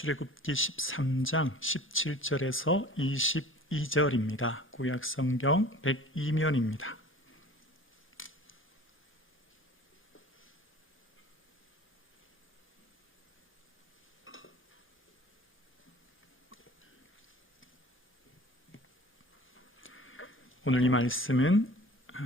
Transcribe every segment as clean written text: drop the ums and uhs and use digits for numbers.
출애굽기 13장 17절에서 22절입니다. 구약성경 102면입니다. 오늘 이 말씀은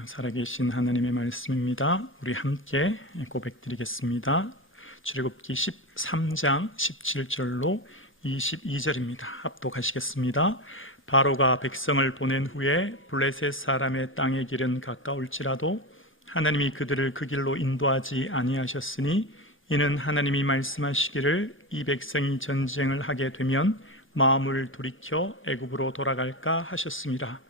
살아계신 하나님의 말씀입니다. 우리 함께 고백드리겠습니다. 출애굽기 13장 17절로 22절입니다. 합독하시겠습니다. 바로가 백성을 보낸 후에 블레셋 사람의 땅의 길은 가까울지라도 하나님이 그들을 그 길로 인도하지 아니하셨으니 이는 하나님이 말씀하시기를 이 백성이 전쟁을 하게 되면 마음을 돌이켜 애굽으로 돌아갈까 하셨습니다.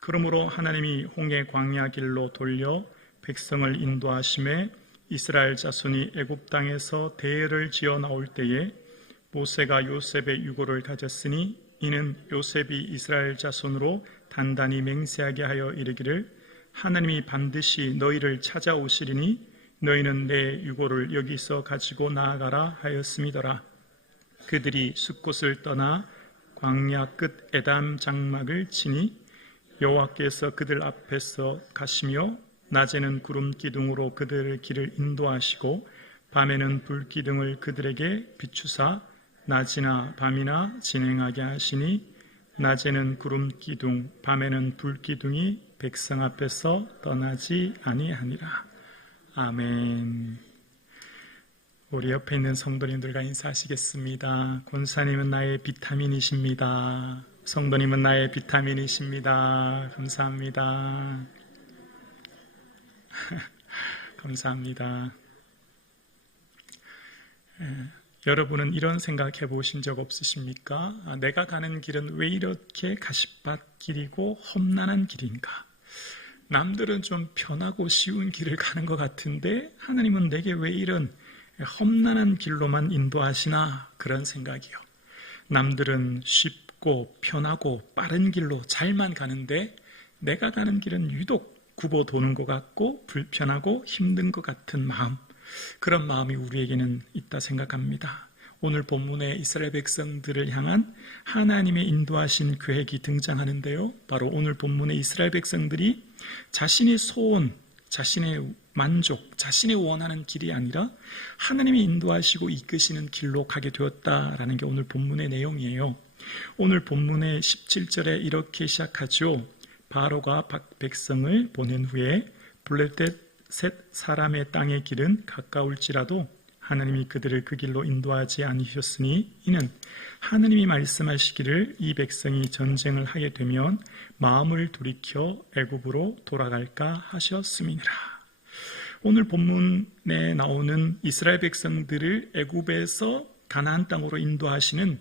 그러므로 하나님이 홍해 광야 길로 돌려 백성을 인도하심에 이스라엘 자손이 애굽 땅에서 대회를 지어 나올 때에 모세가 요셉의 유고를 가졌으니 이는 요셉이 이스라엘 자손으로 단단히 맹세하게 하여 이르기를 하나님이 반드시 너희를 찾아오시리니 너희는 내 유고를 여기서 가지고 나아가라 하였음이더라. 그들이 숫곳을 떠나 광야 끝 에담 장막을 치니 여호와께서 그들 앞에서 가시며 낮에는 구름 기둥으로 그들의 길을 인도하시고 밤에는 불 기둥을 그들에게 비추사 낮이나 밤이나 진행하게 하시니 낮에는 구름 기둥 밤에는 불 기둥이 백성 앞에서 떠나지 아니하니라. 아멘. 우리 옆에 있는 성도님들과 인사하시겠습니다. 권사님은 나의 비타민이십니다. 성도님은 나의 비타민이십니다. 감사합니다. 감사합니다. 여러분은 이런 생각 해보신 적 없으십니까? 내가 가는 길은 왜 이렇게 가시밭 길이고 험난한 길인가? 남들은 좀 편하고 쉬운 길을 가는 것 같은데 하나님은 내게 왜 이런 험난한 길로만 인도하시나? 그런 생각이요. 남들은 쉽고 편하고 빠른 길로 잘만 가는데 내가 가는 길은 유독 굽어 도는 것 같고 불편하고 힘든 것 같은 마음, 그런 마음이 우리에게는 있다 생각합니다. 오늘 본문에 이스라엘 백성들을 향한 하나님의 인도하신 계획이 등장하는데요, 바로 오늘 본문에 이스라엘 백성들이 자신의 소원, 자신의 만족, 자신이 원하는 길이 아니라 하나님이 인도하시고 이끄시는 길로 가게 되었다라는 게 오늘 본문의 내용이에요. 오늘 본문의 17절에 이렇게 시작하죠. 바로가 백성을 보낸 후에 블레셋 사람의 땅의 길은 가까울지라도 하나님이 그들을 그 길로 인도하지 않으셨으니 이는 하나님이 말씀하시기를 이 백성이 전쟁을 하게 되면 마음을 돌이켜 애굽으로 돌아갈까 하셨음이니라. 오늘 본문에 나오는 이스라엘 백성들을 애굽에서 가나안 땅으로 인도하시는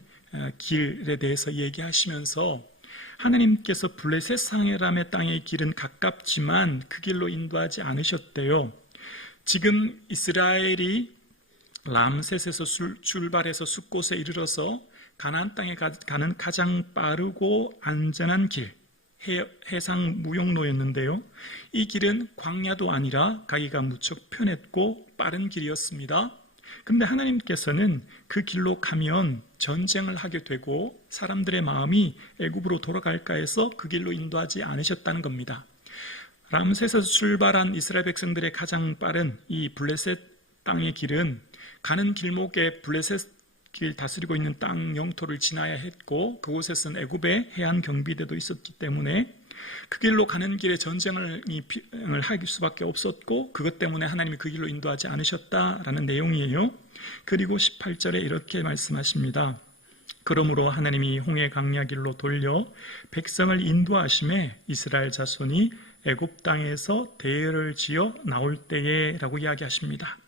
길에 대해서 얘기하시면서 하나님께서 블레셋 사람의 땅의 길은 가깝지만 그 길로 인도하지 않으셨대요. 지금 이스라엘이 람셋에서 출발해서 숫곳에 이르러서 가나안 땅에 가는 가장 빠르고 안전한 길, 해상 무역로였는데요. 이 길은 광야도 아니라 가기가 무척 편했고 빠른 길이었습니다. 그런데 하나님께서는 그 길로 가면 전쟁을 하게 되고 사람들의 마음이 애굽으로 돌아갈까 해서 그 길로 인도하지 않으셨다는 겁니다. 람셋에서 출발한 이스라엘 백성들의 가장 빠른 이 블레셋 땅의 길은 가는 길목에 블레셋 길 다스리고 있는 땅 영토를 지나야 했고 그곳에서는 애굽의 해안 경비대도 있었기 때문에 그 길로 가는 길에 전쟁을 할 수밖에 없었고 그것 때문에 하나님이 그 길로 인도하지 않으셨다라는 내용이에요. 그리고 18절에 이렇게 말씀하십니다. 그러므로 하나님이 홍해 광야 길로 돌려 백성을 인도하심에 이스라엘 자손이 애굽 땅에서 대회를 지어 나올 때에 라고 이야기하십니다.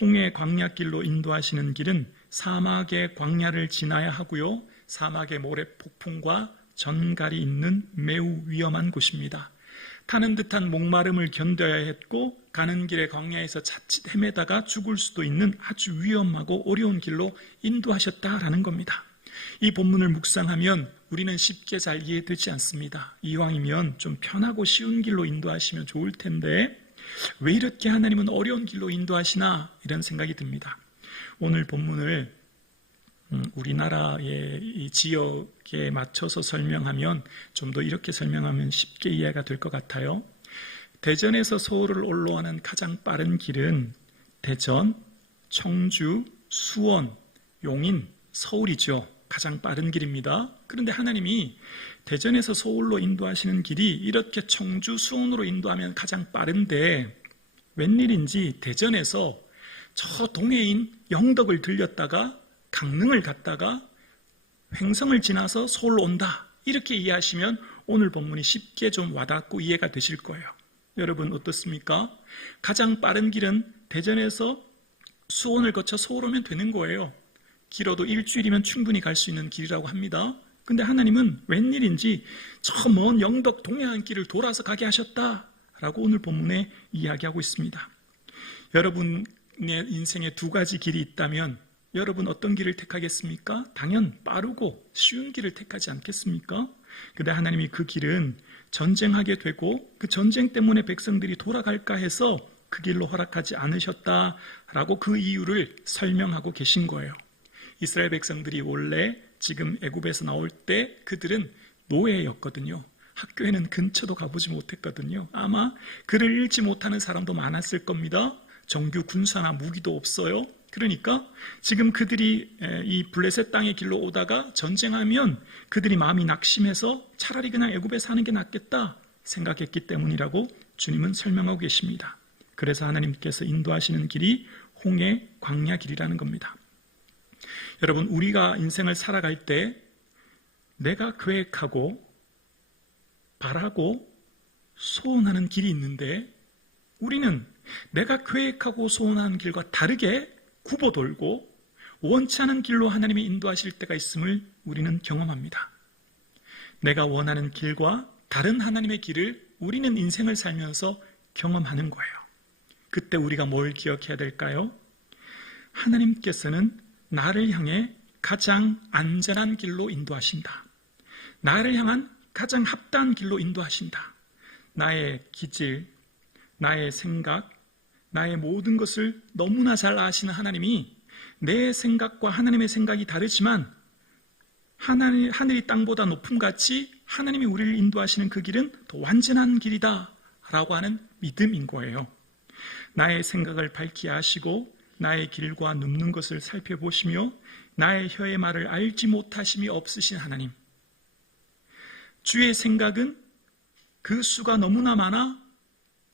홍해 광야 길로 인도하시는 길은 사막의 광야를 지나야 하고요, 사막의 모래 폭풍과 전갈이 있는 매우 위험한 곳입니다. 타는 듯한 목마름을 견뎌야 했고 가는 길에 광야에서 자칫 헤매다가 죽을 수도 있는 아주 위험하고 어려운 길로 인도하셨다라는 겁니다. 이 본문을 묵상하면 우리는 쉽게 잘 이해되지 않습니다. 이왕이면 좀 편하고 쉬운 길로 인도하시면 좋을 텐데 왜 이렇게 하나님은 어려운 길로 인도하시나 이런 생각이 듭니다. 오늘 본문을 우리나라의 이 지역에 맞춰서 설명하면 좀 더 이렇게 설명하면 쉽게 이해가 될 것 같아요. 대전에서 서울을 올라오는 가장 빠른 길은 대전, 청주, 수원, 용인, 서울이죠. 가장 빠른 길입니다. 그런데 하나님이 대전에서 서울로 인도하시는 길이 이렇게 청주, 수원으로 인도하면 가장 빠른데 웬일인지 대전에서 저 동해인 영덕을 들렸다가 강릉을 갔다가 횡성을 지나서 서울로 온다. 이렇게 이해하시면 오늘 본문이 쉽게 좀 와닿고 이해가 되실 거예요. 여러분 어떻습니까? 가장 빠른 길은 대전에서 수원을 거쳐 서울 오면 되는 거예요. 길어도 일주일이면 충분히 갈 수 있는 길이라고 합니다. 근데 하나님은 웬일인지 저 먼 영덕 동해안 길을 돌아서 가게 하셨다라고 오늘 본문에 이야기하고 있습니다. 여러분의 인생에 두 가지 길이 있다면 여러분 어떤 길을 택하겠습니까? 당연 빠르고 쉬운 길을 택하지 않겠습니까? 근데 하나님이 그 길은 전쟁하게 되고 그 전쟁 때문에 백성들이 돌아갈까 해서 그 길로 허락하지 않으셨다라고 그 이유를 설명하고 계신 거예요. 이스라엘 백성들이 원래 지금 애굽에서 나올 때 그들은 노예였거든요. 학교에는 근처도 가보지 못했거든요. 아마 글을 읽지 못하는 사람도 많았을 겁니다. 정규 군사나 무기도 없어요. 그러니까 지금 그들이 이 블레셋 땅의 길로 오다가 전쟁하면 그들이 마음이 낙심해서 차라리 그냥 애굽에 사는 게 낫겠다 생각했기 때문이라고 주님은 설명하고 계십니다. 그래서 하나님께서 인도하시는 길이 홍해 광야 길이라는 겁니다. 여러분 우리가 인생을 살아갈 때 내가 계획하고 바라고 소원하는 길이 있는데 우리는 내가 계획하고 소원하는 길과 다르게 굽어돌고 원치 않은 길로 하나님이 인도하실 때가 있음을 우리는 경험합니다. 내가 원하는 길과 다른 하나님의 길을 우리는 인생을 살면서 경험하는 거예요. 그때 우리가 뭘 기억해야 될까요? 하나님께서는 나를 향해 가장 안전한 길로 인도하신다. 나를 향한 가장 합당한 길로 인도하신다. 나의 기질, 나의 생각, 나의 모든 것을 너무나 잘 아시는 하나님이 내 생각과 하나님의 생각이 다르지만 하늘이 땅보다 높음같이 하나님이 우리를 인도하시는 그 길은 더 완전한 길이다 라고 하는 믿음인 거예요. 나의 생각을 밝히 아시고 나의 길과 눕는 것을 살펴보시며 나의 혀의 말을 알지 못하심이 없으신 하나님. 주의 생각은 그 수가 너무나 많아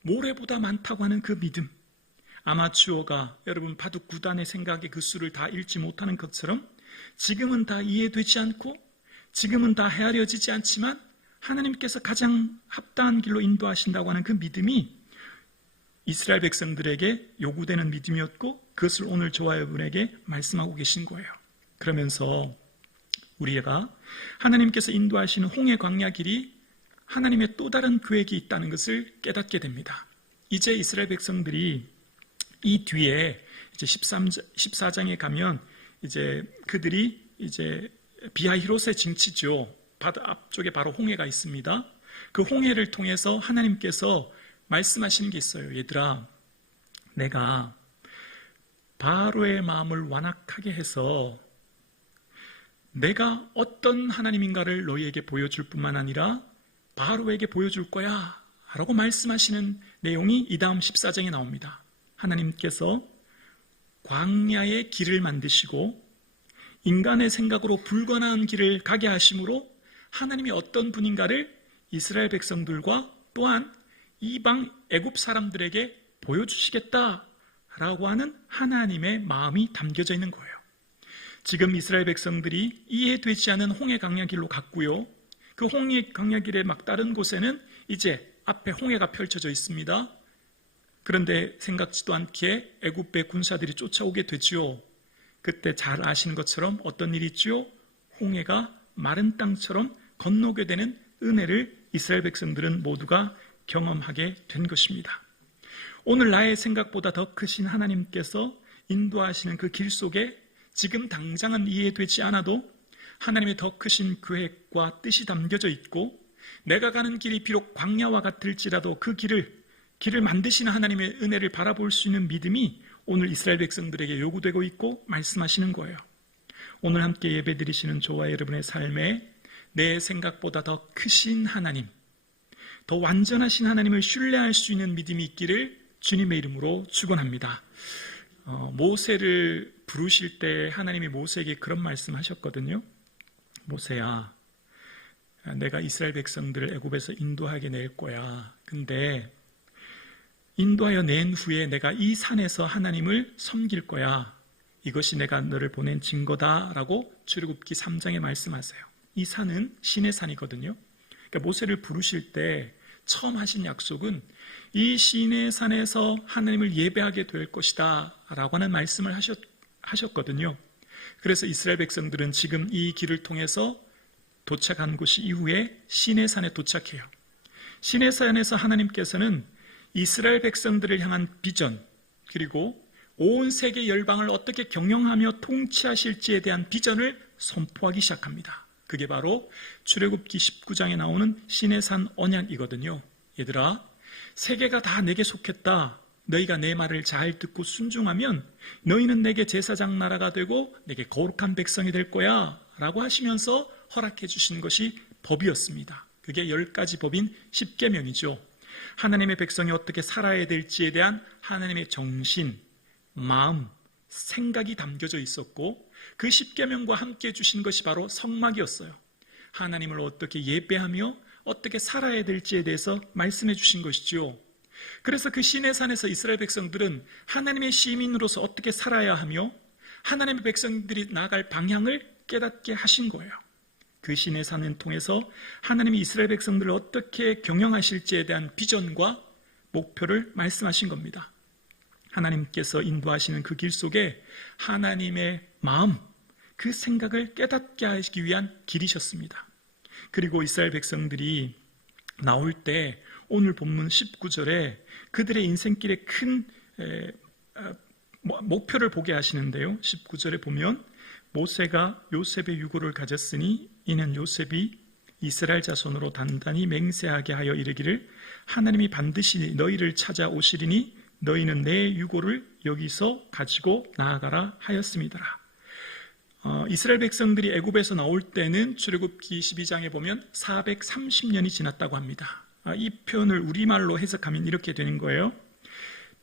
모래보다 많다고 하는 그 믿음. 아마추어가 여러분 바둑 구단의 생각의 그 수를 다 읽지 못하는 것처럼 지금은 다 이해되지 않고 지금은 다 헤아려지지 않지만 하나님께서 가장 합당한 길로 인도하신다고 하는 그 믿음이 이스라엘 백성들에게 요구되는 믿음이었고 그것을 오늘 저와 여러분에게 말씀하고 계신 거예요. 그러면서 우리가 하나님께서 인도하시는 홍해 광야 길이 하나님의 또 다른 계획이 있다는 것을 깨닫게 됩니다. 이제 이스라엘 백성들이 이 뒤에 이제 14장에 가면 이제 그들이 이제 비하히롯의 징치죠. 바다 앞쪽에 바로 홍해가 있습니다. 그 홍해를 통해서 하나님께서 말씀하시는 게 있어요. 얘들아, 내가 바로의 마음을 완악하게 해서 내가 어떤 하나님인가를 너희에게 보여줄 뿐만 아니라 바로에게 보여줄 거야 라고 말씀하시는 내용이 이 다음 14장에 나옵니다. 하나님께서 광야의 길을 만드시고 인간의 생각으로 불가능한 길을 가게 하심으로 하나님이 어떤 분인가를 이스라엘 백성들과 또한 이방 애굽 사람들에게 보여주시겠다라고 하는 하나님의 마음이 담겨져 있는 거예요. 지금 이스라엘 백성들이 이해되지 않은 홍해 광야 길로 갔고요. 그 홍해 광야 길의 막다른 곳에는 이제 앞에 홍해가 펼쳐져 있습니다. 그런데 생각지도 않게 애굽의 군사들이 쫓아오게 되지요. 그때 잘 아시는 것처럼 어떤 일이 있지요? 홍해가 마른 땅처럼 건너게 되는 은혜를 이스라엘 백성들은 모두가 경험하게 된 것입니다. 오늘 나의 생각보다 더 크신 하나님께서 인도하시는 그 길 속에 지금 당장은 이해되지 않아도 하나님의 더 크신 계획과 뜻이 담겨져 있고 내가 가는 길이 비록 광야와 같을지라도 그 길을 만드시는 하나님의 은혜를 바라볼 수 있는 믿음이 오늘 이스라엘 백성들에게 요구되고 있고 말씀하시는 거예요. 오늘 함께 예배드리시는 저와 여러분의 삶에 내 생각보다 더 크신 하나님, 더 완전하신 하나님을 신뢰할 수 있는 믿음이 있기를 주님의 이름으로 축원합니다. 모세를 부르실 때 하나님이 모세에게 그런 말씀하셨거든요. 모세야, 내가 이스라엘 백성들을 애굽에서 인도하게 낼 거야. 근데 인도하여 낸 후에 내가 이 산에서 하나님을 섬길 거야. 이것이 내가 너를 보낸 증거다라고 출애굽기 3장에 말씀하세요. 이 산은 신의 산이거든요. 그러니까 모세를 부르실 때 처음 하신 약속은 이 신의 산에서 하나님을 예배하게 될 것이다 라고 하는 말씀을 하셨거든요. 그래서 이스라엘 백성들은 지금 이 길을 통해서 도착한 곳이 이후에 신의 산에 도착해요. 신의 산에서 하나님께서는 이스라엘 백성들을 향한 비전, 그리고 온 세계 열방을 어떻게 경영하며 통치하실지에 대한 비전을 선포하기 시작합니다. 그게 바로 출애굽기 19장에 나오는 신의 산 언약이거든요. 얘들아, 세계가 다 내게 속했다. 너희가 내 말을 잘 듣고 순종하면 너희는 내게 제사장 나라가 되고 내게 거룩한 백성이 될 거야 라고 하시면서 허락해 주신 것이 법이었습니다. 그게 10가지 법인 10계명이죠. 하나님의 백성이 어떻게 살아야 될지에 대한 하나님의 정신, 마음, 생각이 담겨져 있었고 그 10계명과 함께 주신 것이 바로 성막이었어요. 하나님을 어떻게 예배하며 어떻게 살아야 될지에 대해서 말씀해 주신 것이죠. 그래서 그 신의 산에서 이스라엘 백성들은 하나님의 시민으로서 어떻게 살아야 하며 하나님의 백성들이 나아갈 방향을 깨닫게 하신 거예요. 그 신의 산을 통해서 하나님이 이스라엘 백성들을 어떻게 경영하실지에 대한 비전과 목표를 말씀하신 겁니다. 하나님께서 인도하시는 그 길 속에 하나님의 마음, 그 생각을 깨닫게 하시기 위한 길이셨습니다. 그리고 이스라엘 백성들이 나올 때 오늘 본문 19절에 그들의 인생길에 큰 목표를 보게 하시는데요. 19절에 보면 모세가 요셉의 유고를 가졌으니 이는 요셉이 이스라엘 자손으로 단단히 맹세하게 하여 이르기를 하나님이 반드시 너희를 찾아오시리니 너희는 내 유고를 여기서 가지고 나아가라 하였음이더라. 이스라엘 백성들이 애굽에서 나올 때는 출애굽기 12장에 보면 430년이 지났다고 합니다. 이 표현을 우리말로 해석하면 이렇게 되는 거예요.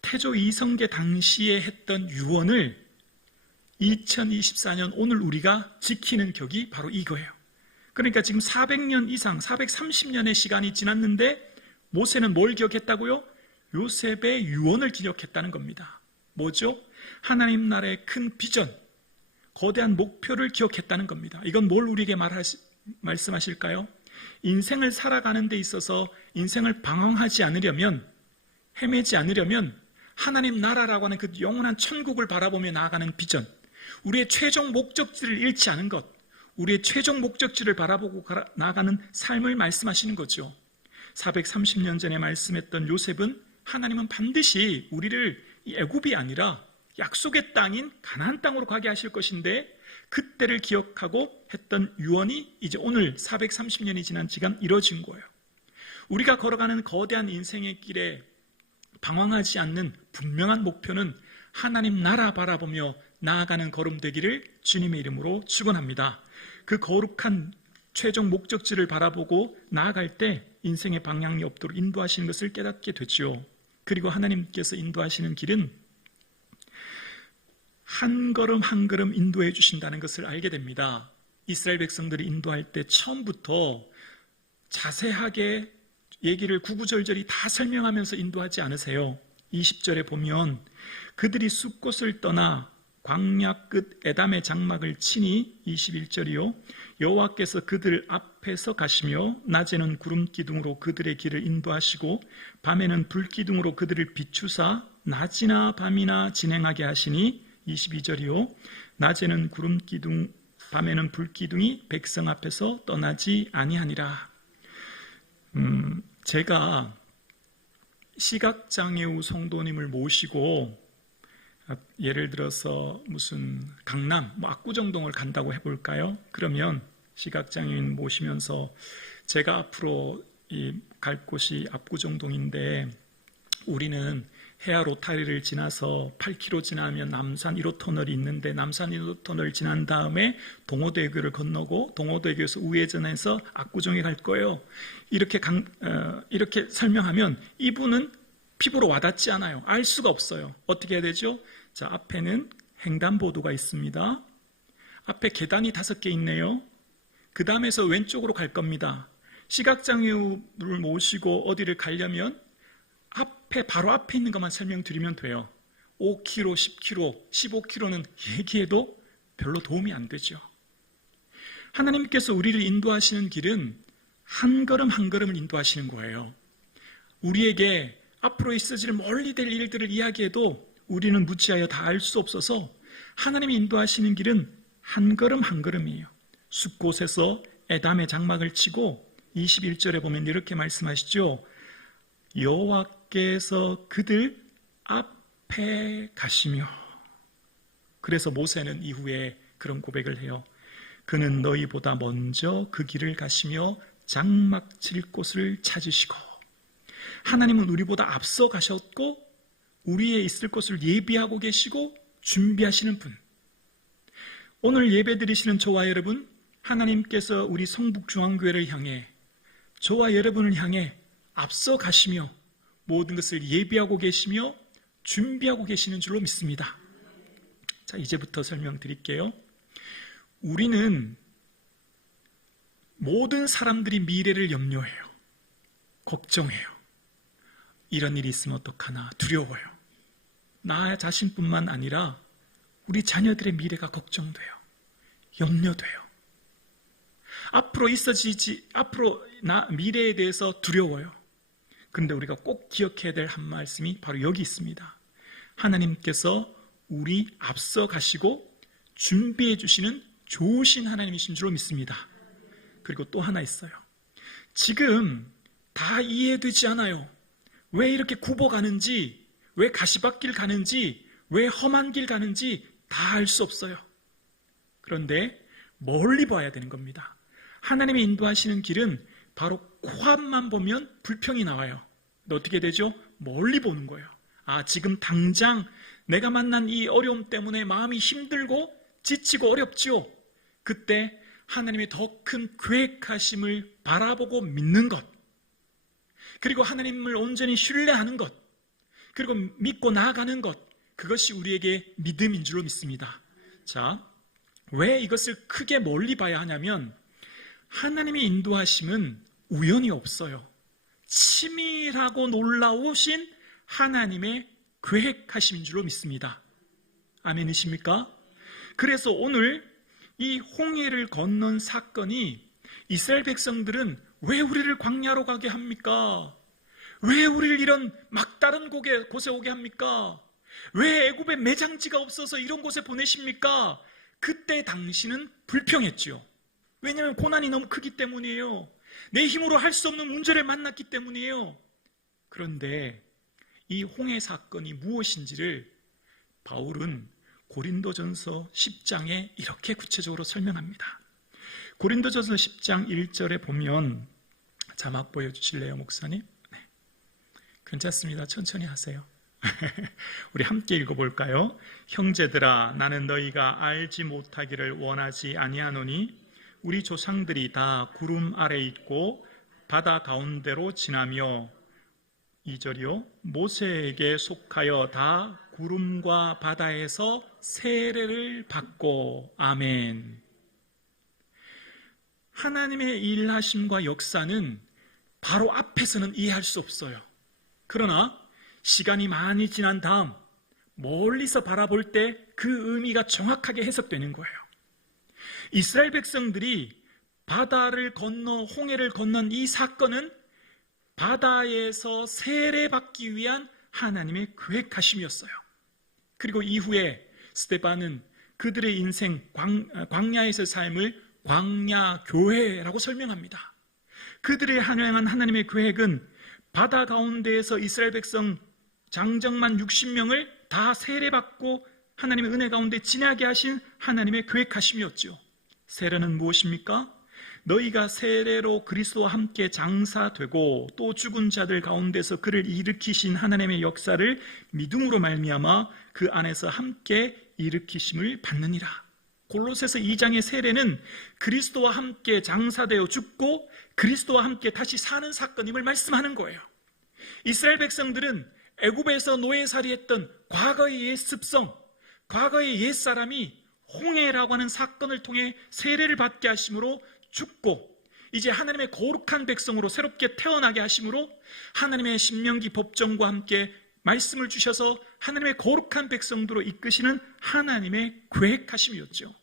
태조 이성계 당시에 했던 유언을 2024년 오늘 우리가 지키는 격이 바로 이거예요. 그러니까 지금 400년 이상 430년의 시간이 지났는데 모세는 뭘 기억했다고요? 요셉의 유언을 기억했다는 겁니다. 뭐죠? 하나님 나라의 큰 비전, 거대한 목표를 기억했다는 겁니다. 이건 뭘 우리에게 말씀하실까요? 인생을 살아가는 데 있어서 인생을 방황하지 않으려면, 헤매지 않으려면 하나님 나라라고 하는 그 영원한 천국을 바라보며 나아가는 비전, 우리의 최종 목적지를 잃지 않은 것, 우리의 최종 목적지를 바라보고 나아가는 삶을 말씀하시는 거죠. 430년 전에 말씀했던 요셉은 하나님은 반드시 우리를 애굽이 아니라 약속의 땅인 가나안 땅으로 가게 하실 것인데 그때를 기억하고 했던 유언이 이제 오늘 430년이 지난 지금 이뤄진 거예요. 우리가 걸어가는 거대한 인생의 길에 방황하지 않는 분명한 목표는 하나님 나라 바라보며 나아가는 걸음 되기를 주님의 이름으로 축원합니다. 그 거룩한 최종 목적지를 바라보고 나아갈 때 인생의 방향이 없도록 인도하시는 것을 깨닫게 되죠. 그리고 하나님께서 인도하시는 길은 한 걸음 한 걸음 인도해 주신다는 것을 알게 됩니다. 이스라엘 백성들이 인도할 때 처음부터 자세하게 얘기를 구구절절히 다 설명하면서 인도하지 않으세요. 20절에 보면 그들이 숲곳을 떠나 광야 끝 에담의 장막을 치니 21절이요. 여호와께서 그들 앞에서 가시며 낮에는 구름 기둥으로 그들의 길을 인도하시고 밤에는 불 기둥으로 그들을 비추사 낮이나 밤이나 진행하게 하시니 22절이요. 낮에는 구름 기둥 밤에는 불 기둥이 백성 앞에서 떠나지 아니하니라. 제가 시각장애우 성도님을 모시고 예를 들어서 무슨 강남, 압구정동을 간다고 해볼까요? 그러면 시각장애인 모시면서 제가 앞으로 갈 곳이 압구정동인데 우리는 해야 로타리를 지나서 8km 지나면 남산 1호 터널이 있는데 남산 1호 터널 지난 다음에 동호대교를 건너고 동호대교에서 우회전해서 압구정에 갈 거예요. 이렇게 설명하면 이분은 피부로 와닿지 않아요. 알 수가 없어요. 어떻게 해야 되죠? 자, 앞에는 횡단보도가 있습니다. 앞에 계단이 5개 있네요. 그 다음에서 왼쪽으로 갈 겁니다. 시각장애우를 모시고 어디를 가려면 바로 앞에 있는 것만 설명드리면 돼요. 5km, 10km, 15km는 얘기해도 별로 도움이 안 되죠. 하나님께서 우리를 인도하시는 길은 한 걸음 한 걸음을 인도하시는 거예요. 우리에게 앞으로 있어질 멀리 될 일들을 이야기해도 우리는 무지하여 다 알 수 없어서 하나님이 인도하시는 길은 한 걸음 한 걸음이에요. 숲곳에서 에담의 장막을 치고 21절에 보면 이렇게 말씀하시죠. 여호와께서 그들 앞에 가시며. 그래서 모세는 이후에 그런 고백을 해요. 그는 너희보다 먼저 그 길을 가시며 장막 칠 곳을 찾으시고. 하나님은 우리보다 앞서 가셨고 우리의 있을 곳을 예비하고 계시고 준비하시는 분. 오늘 예배 드리시는 저와 여러분, 하나님께서 우리 성북중앙교회를 향해, 저와 여러분을 향해 앞서 가시며 모든 것을 예비하고 계시며 준비하고 계시는 줄로 믿습니다. 자, 이제부터 설명드릴게요. 우리는 모든 사람들이 미래를 염려해요. 걱정해요. 이런 일이 있으면 어떡하나 두려워요. 나 자신뿐만 아니라 우리 자녀들의 미래가 걱정돼요. 염려돼요. 앞으로 미래에 대해서 두려워요. 그런데 우리가 꼭 기억해야 될 한 말씀이 바로 여기 있습니다. 하나님께서 우리 앞서 가시고 준비해 주시는 좋으신 하나님이신 줄로 믿습니다. 그리고 또 하나 있어요. 지금 다 이해되지 않아요. 왜 이렇게 굽어가는지, 왜 가시밭길 가는지, 왜 험한 길 가는지 다 알 수 없어요. 그런데 멀리 봐야 되는 겁니다. 하나님이 인도하시는 길은 바로 코앞만 보면 불평이 나와요. 근데 어떻게 되죠? 멀리 보는 거예요. 아, 지금 당장 내가 만난 이 어려움 때문에 마음이 힘들고 지치고 어렵지요. 그때 하나님의 더 큰 계획하심을 바라보고 믿는 것, 그리고 하나님을 온전히 신뢰하는 것, 그리고 믿고 나아가는 것, 그것이 우리에게 믿음인 줄로 믿습니다. 자, 왜 이것을 크게 멀리 봐야 하냐면 하나님의 인도하심은 우연이 없어요. 치밀하고 놀라우신 하나님의 계획하심인 줄로 믿습니다. 아멘이십니까? 그래서 오늘 이 홍해를 건넌 사건이 이스라엘 백성들은 왜 우리를 광야로 가게 합니까? 왜 우리를 이런 막다른 곳에 오게 합니까? 왜 애굽에 매장지가 없어서 이런 곳에 보내십니까? 그때 당신은 불평했죠. 왜냐하면 고난이 너무 크기 때문이에요. 내 힘으로 할 수 없는 문제를 만났기 때문이에요. 그런데 이 홍해 사건이 무엇인지를 바울은 고린도전서 10장에 이렇게 구체적으로 설명합니다. 고린도전서 10장 1절에 보면, 자막 보여주실래요, 목사님? 네. 괜찮습니다. 천천히 하세요. 우리 함께 읽어볼까요? 형제들아, 나는 너희가 알지 못하기를 원하지 아니하노니 우리 조상들이 다 구름 아래 있고 바다 가운데로 지나며, 2절이요, 모세에게 속하여 다 구름과 바다에서 세례를 받고. 아멘. 하나님의 일하심과 역사는 바로 앞에서는 이해할 수 없어요. 그러나 시간이 많이 지난 다음 멀리서 바라볼 때 그 의미가 정확하게 해석되는 거예요. 이스라엘 백성들이 바다를 건너 홍해를 건넌 이 사건은 바다에서 세례받기 위한 하나님의 계획하심이었어요. 그리고 이후에 스데반은 그들의 인생 광야에서의 삶을 광야교회라고 설명합니다. 그들의 향한 하나님의 계획은 바다 가운데에서 이스라엘 백성 장정만 60명을 다 세례받고 하나님의 은혜 가운데 지나게 하신 하나님의 계획하심이었죠. 세례는 무엇입니까? 너희가 세례로 그리스도와 함께 장사되고 또 죽은 자들 가운데서 그를 일으키신 하나님의 역사를 믿음으로 말미암아 그 안에서 함께 일으키심을 받느니라. 골로새서 2장의 세례는 그리스도와 함께 장사되어 죽고 그리스도와 함께 다시 사는 사건임을 말씀하는 거예요. 이스라엘 백성들은 애굽에서 노예살이했던 과거의 옛 습성, 과거의 옛 사람이 홍해라고 하는 사건을 통해 세례를 받게 하심으로 죽고 이제 하나님의 거룩한 백성으로 새롭게 태어나게 하심으로 하나님의 신명기 법정과 함께 말씀을 주셔서 하나님의 거룩한 백성들로 이끄시는 하나님의 계획하심이었죠.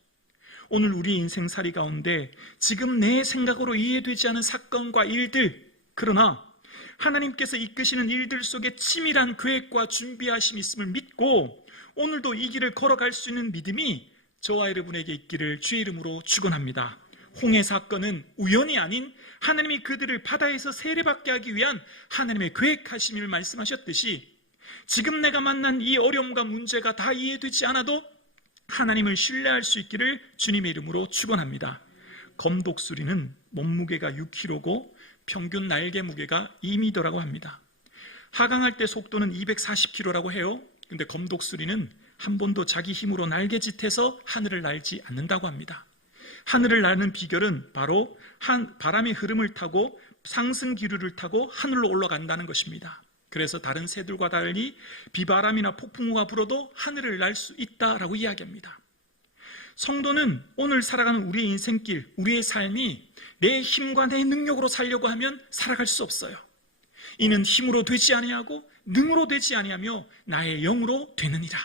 오늘 우리 인생살이 가운데 지금 내 생각으로 이해되지 않은 사건과 일들, 그러나 하나님께서 이끄시는 일들 속에 치밀한 계획과 준비하심이 있음을 믿고 오늘도 이 길을 걸어갈 수 있는 믿음이 저와 여러분에게 있기를 주의 이름으로 축원합니다. 홍해 사건은 우연이 아닌 하나님이 그들을 바다에서 세례받게 하기 위한 하나님의 계획하심을 말씀하셨듯이 지금 내가 만난 이 어려움과 문제가 다 이해되지 않아도 하나님을 신뢰할 수 있기를 주님의 이름으로 축원합니다. 검독수리는 몸무게가 6kg고 평균 날개 무게가 2m라고 합니다. 하강할 때 속도는 240km라고 해요. 근데 검독수리는 한 번도 자기 힘으로 날개짓해서 하늘을 날지 않는다고 합니다. 하늘을 나는 비결은 바로 바람의 흐름을 타고 상승 기류를 타고 하늘로 올라간다는 것입니다. 그래서 다른 새들과 달리 비바람이나 폭풍우가 불어도 하늘을 날 수 있다라고 이야기합니다. 성도는 오늘 살아가는 우리의 인생길, 우리의 삶이 내 힘과 내 능력으로 살려고 하면 살아갈 수 없어요. 이는 힘으로 되지 아니하고 능으로 되지 아니하며 나의 영으로 되느니라.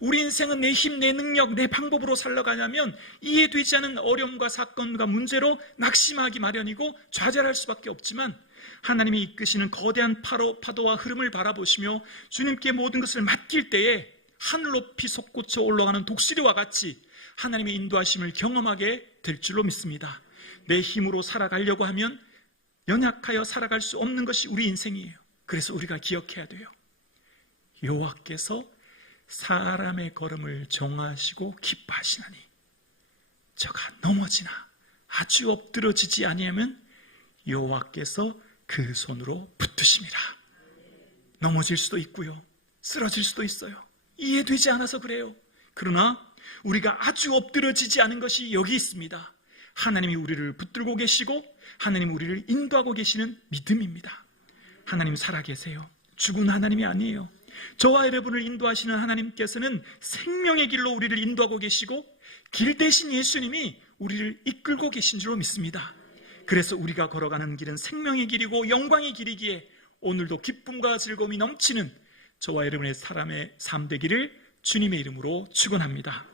우리 인생은 내 힘, 내 능력, 내 방법으로 살아가냐면 이해되지 않은 어려움과 사건과 문제로 낙심하기 마련이고 좌절할 수밖에 없지만 하나님이 이끄시는 거대한 파도와 흐름을 바라보시며 주님께 모든 것을 맡길 때에 하늘 높이 솟구쳐 올라가는 독수리와 같이 하나님의 인도하심을 경험하게 될 줄로 믿습니다. 내 힘으로 살아가려고 하면 연약하여 살아갈 수 없는 것이 우리 인생이에요. 그래서 우리가 기억해야 돼요. 여호와께서 사람의 걸음을 정하시고 기뻐하시나니 저가 넘어지나 아주 엎드러지지 아니하면 여호와께서 그 손으로 붙드심이라. 넘어질 수도 있고요, 쓰러질 수도 있어요. 이해되지 않아서 그래요. 그러나 우리가 아주 엎드러지지 않은 것이 여기 있습니다. 하나님이 우리를 붙들고 계시고 하나님 우리를 인도하고 계시는 믿음입니다. 하나님 살아계세요. 죽은 하나님이 아니에요. 저와 여러분을 인도하시는 하나님께서는 생명의 길로 우리를 인도하고 계시고 길 대신 예수님이 우리를 이끌고 계신 줄로 믿습니다. 그래서 우리가 걸어가는 길은 생명의 길이고 영광의 길이기에 오늘도 기쁨과 즐거움이 넘치는 저와 여러분의 사람의 삶 되기를 주님의 이름으로 축원합니다.